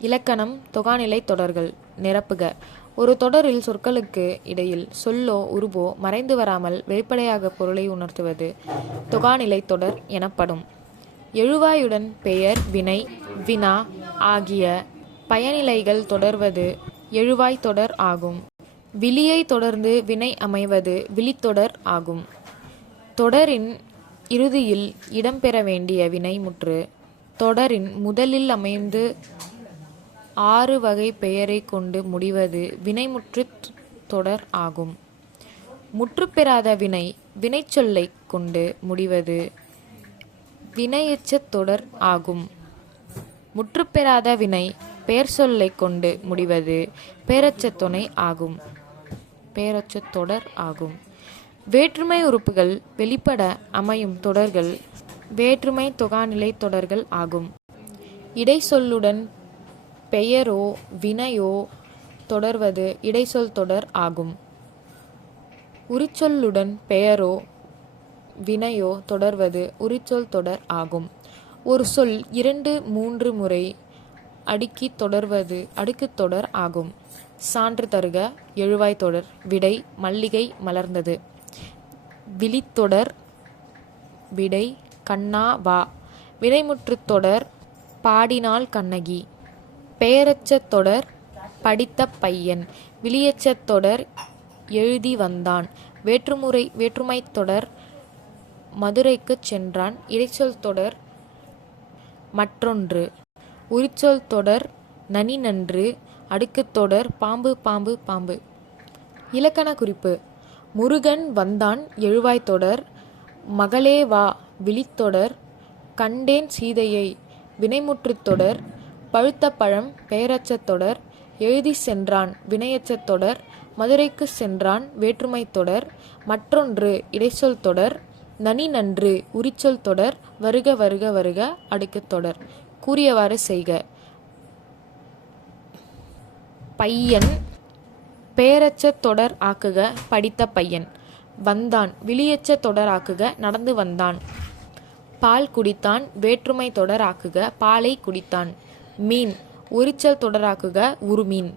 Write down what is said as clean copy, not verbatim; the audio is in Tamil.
இலக்கணம் தொகாநிலை தொடர்கள். நிரப்புக. ஒரு தொடரில் சொற்களுக்கு இடையில் சொல்லோ உருவோ மறைந்து வராமல் வெளிப்படையாக பொருளை உணர்த்துவது தொகாநிலை தொடர் எனப்படும். எழுவாயுடன் பெயர், வினை, வினா ஆகிய பயனிலைகள் தொடர்வது எழுவாய் தொடர் ஆகும். விளியை தொடர்ந்து வினை அமைவது விளித்தொடர் ஆகும். தொடரின் இறுதியில் இடம்பெற வேண்டிய வினைமுற்று தொடரின் முதலில் அமைந்து 6 வகை பெயரை கொண்டு முடிவது வினைமுற்றுத் தொடர் ஆகும். முற்றுப்பெறாத வினை வினைச்சொல்லை கொண்டு முடிவது வினையெச்சத் தொடர் ஆகும். முற்றுப்பெறாத வினை பெயர் சொல்லை கொண்டு முடிவது பெயரெச்சத் துணை ஆகும் பெயரெச்சத் தொடர் ஆகும். வேற்றுமை உறுப்புகள் வெளிப்பட அமையும் தொடர்கள் வேற்றுமை தொகாநிலை தொடர்கள் ஆகும். இடைச்சொல்லுடன் பெயரோ வினையோ தொடர்வது இடைச்சொல் தொடர் ஆகும். உரிச்சொல்லுடன் பெயரோ வினையோ தொடர்வது உரிச்சொல் தொடர் ஆகும். ஒரு சொல் 2-3 முறை அடுக்கி தொடர்வது அடுக்குத் தொடர் ஆகும். சான்று தருக. எழுவாய் தொடர். விடை மல்லிகை மலர்ந்தது. விளித்தொடர். விடை கண்ணா வா. வினைமுற்றுத் தொடர் பாடினாள் கண்ணகி. பெயரெச்சத் தொடர் படித்த பையன். விளியெச்சத் தொடர் எழுதி வந்தான். வேற்றுமைத் தொடர் மதுரைக்குச் சென்றான். இடைச்சொல் தொடர் மற்றொன்று. உரிச்சொல் தொடர் நனி நன்று. அடுக்குத் தொடர் பாம்பு பாம்பு பாம்பு. இலக்கண குறிப்பு. முருகன் வந்தான் எழுவாய் தொடர். மகளே வா விளித்தொடர். கண்டேன் சீதையை வினைமுற்றுத் தொடர். பழுத்த பழம் பெயரெச்சத் தொடர். எழுதி சென்றான் வினையெச்சத் தொடர். மதுரைக்கு சென்றான் வேற்றுமைத் தொடர். மற்றொன்று இடைச்சொல் தொடர். நனி நன்று உரிச்சொல் தொடர். வருக வருக வருக அடுக்குத் தொடர். கூறியவாறு செய்க. பையன் பெயரெச்சத் தொடர் ஆக்குக படித்த பையன். வந்தான் விளியெச்சத் தொடர் ஆக்குக நடந்து வந்தான். பால் குடித்தான் வேற்றுமை தொடர் ஆக்குக பாலை குடித்தான். மீன் உரிச்சல் தொடராக்குக உருமீன்.